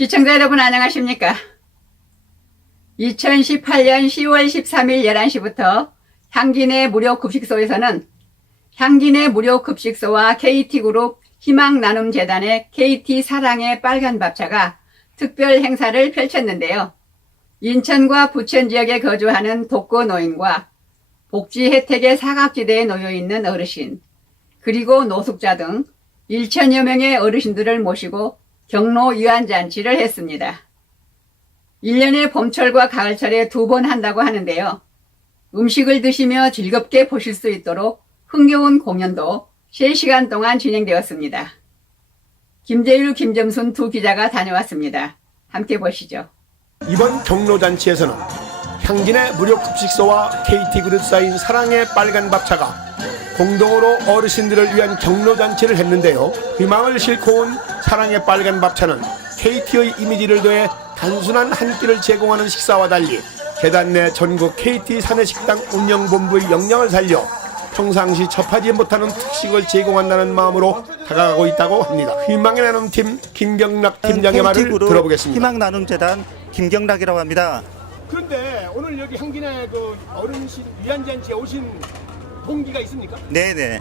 시청자 여러분 안녕하십니까? 2018년 10월 13일 11시부터 향진의 무료 급식소에서는 향진의 무료 급식소와 KT그룹 희망나눔재단의 KT 사랑의 빨간 밥차가 특별 행사를 펼쳤는데요. 인천과 부천 지역에 거주하는 독거 노인과 복지 혜택의 사각지대에 놓여 있는 어르신, 그리고 노숙자 등 1천여 명의 어르신들을 모시고 경로 유한잔치를 했습니다. 1년에 봄철과 가을철에 두 번 한다고 하는데요. 음식을 드시며 즐겁게 보실 수 있도록 흥겨운 공연도 3시간 동안 진행되었습니다. 김재율, 김정순 두 기자가 다녀왔습니다. 함께 보시죠. 이번 경로잔치에서는 향진의 무료 급식소와 KT그룹 사인 사랑의 빨간 밥차가 공동으로 어르신들을 위한 경로잔치를 했는데요. 희망을 싣고 온 사랑의 빨간 밥차는 KT의 이미지를 더해 단순한 한 끼를 제공하는 식사와 달리 재단 내 전국 KT 사내식당 운영본부의 역량을 살려 평상시 접하지 못하는 특식을 제공한다는 마음으로 다가가고 있다고 합니다. 희망의 나눔 팀 김경락 팀장의 말을 KT 그룹 들어보겠습니다. 희망 나눔 재단 김경락이라고 합니다. 그런데 오늘 여기 향진의 그 어르신 위안잔치에 오신 동기가 있습니까? 네네.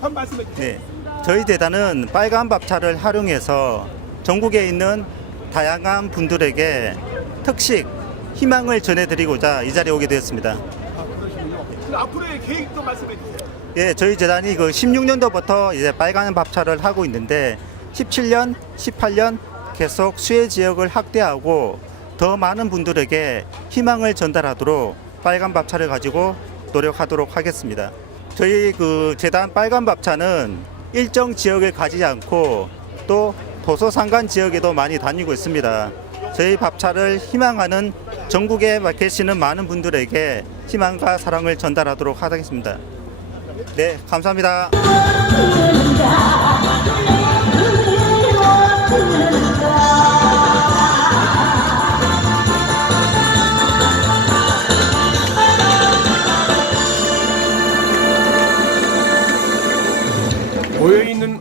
한 말씀해 주세요. 네. 저희 재단은 빨간 밥차를 활용해서 전국에 있는 다양한 분들에게 특식, 희망을 전해드리고자 이 자리에 오게 되었습니다. 아, 그러시군요. 그 앞으로의 계획도 말씀해 주세요. 예, 저희 재단이 그 16년도부터 이제 빨간 밥차를 하고 있는데 17년, 18년 계속 수혜 지역을 확대하고 더 많은 분들에게 희망을 전달하도록 빨간 밥차를 가지고 노력하도록 하겠습니다. 저희 그 재단 빨간 밥차는 일정 지역을 가지지 않고 또 도서 상간 지역에도 많이 다니고 있습니다. 저희 밥차를 희망하는 전국에 계시는 많은 분들에게 희망과 사랑을 전달하도록 하겠습니다. 네, 감사합니다.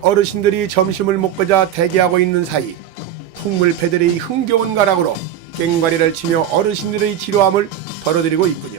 어르신들이 점심을 먹고자 대기하고 있는 사이 풍물 패들의 흥겨운 가락으로 깽가리를 치며 어르신들의 지루함을 덜어드리고 있군요.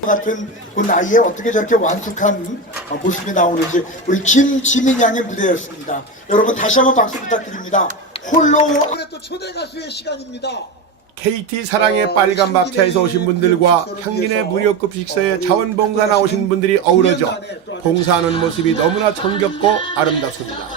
같은 그 나이에 어떻게 저렇게 완숙한 어, 모습이 나오는지 우리 김지민 양의 무대였습니다. 여러분 다시 한번 박수 부탁드립니다. 홀로 또 초대 가수의 시간입니다. KT 사랑의 빨간 밥차에서 오신 분들과 향진의 무료급 식사에 자원봉사 나오신 분들이 어우러져 봉사하는 모습이 너무나 정겹고 아름답습니다.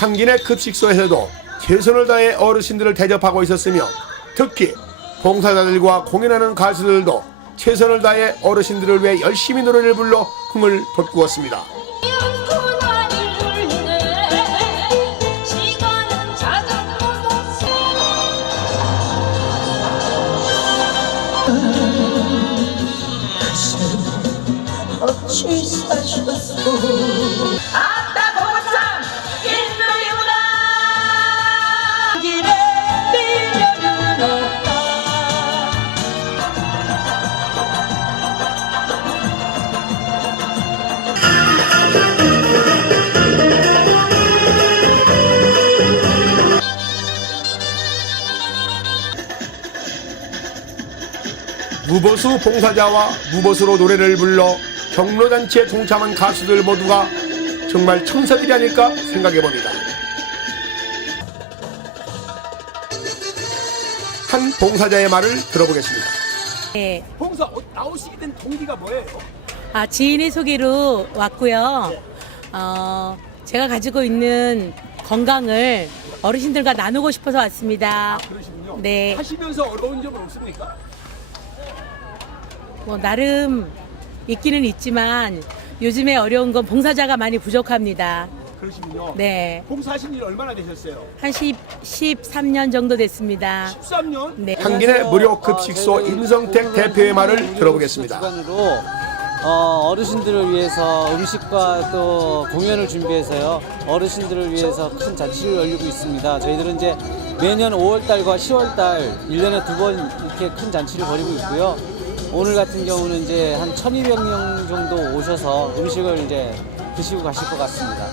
향기내 급식소에서도 최선을 다해 어르신들을 대접하고 있었으며 특히 봉사자들과 공연하는 가수들도 최선을 다해 어르신들을 위해 열심히 노래를 불러 흥을 돋구었습니다. 아 무보수 봉사자와 무보수로 노래를 불러 경로잔치에 동참한 가수들 모두가 정말 천사들이 아닐까 생각해 봅니다. 한 봉사자의 말을 들어보겠습니다. 네. 봉사 나오시게 된 동기가 뭐예요? 아, 지인의 소개로 왔고요. 어, 제가 가지고 있는 건강을 어르신들과 나누고 싶어서 왔습니다. 그러시군요. 네. 하시면서 어려운 점은 없습니까? 뭐, 나름 있기는 있지만 요즘에 어려운 건 봉사자가 많이 부족합니다. 그러시군요. 네. 봉사하신 지 얼마나 되셨어요? 한 10, 13년 정도 됐습니다. 13년? 네. 향기내 무료 급식소 임성택 대표의 말을 들어보겠습니다. 어, 어르신들을 위해서 음식과 또 공연을 준비해서요 어르신들을 위해서 큰 잔치를 열리고 있습니다. 저희들은 이제 매년 5월달과 10월달 1년에 두 번 이렇게 큰 잔치를 벌이고 있고요. 오늘 같은 경우는 이제 한 1,200명 정도 오셔서 음식을 이제 드시고 가실 것 같습니다.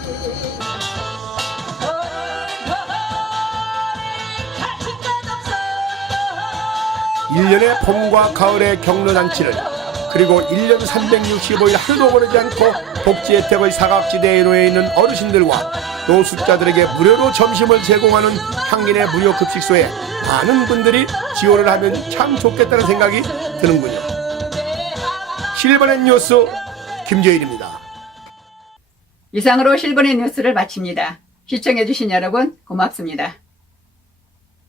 일년의 봄과 가을의 경로잔치를 그리고 1년 365일 하루도 거르지 않고 복지 혜택의 사각지대에 놓여 있는 어르신들과 노숙자들에게 무료로 점심을 제공하는 향기내 무료 급식소에 많은 분들이 지원을 하면 참 좋겠다는 생각이 드는군요. 실버넷 뉴스 김재일입니다. 이상으로 실버의 뉴스를 마칩니다. 시청해주신 여러분 고맙습니다.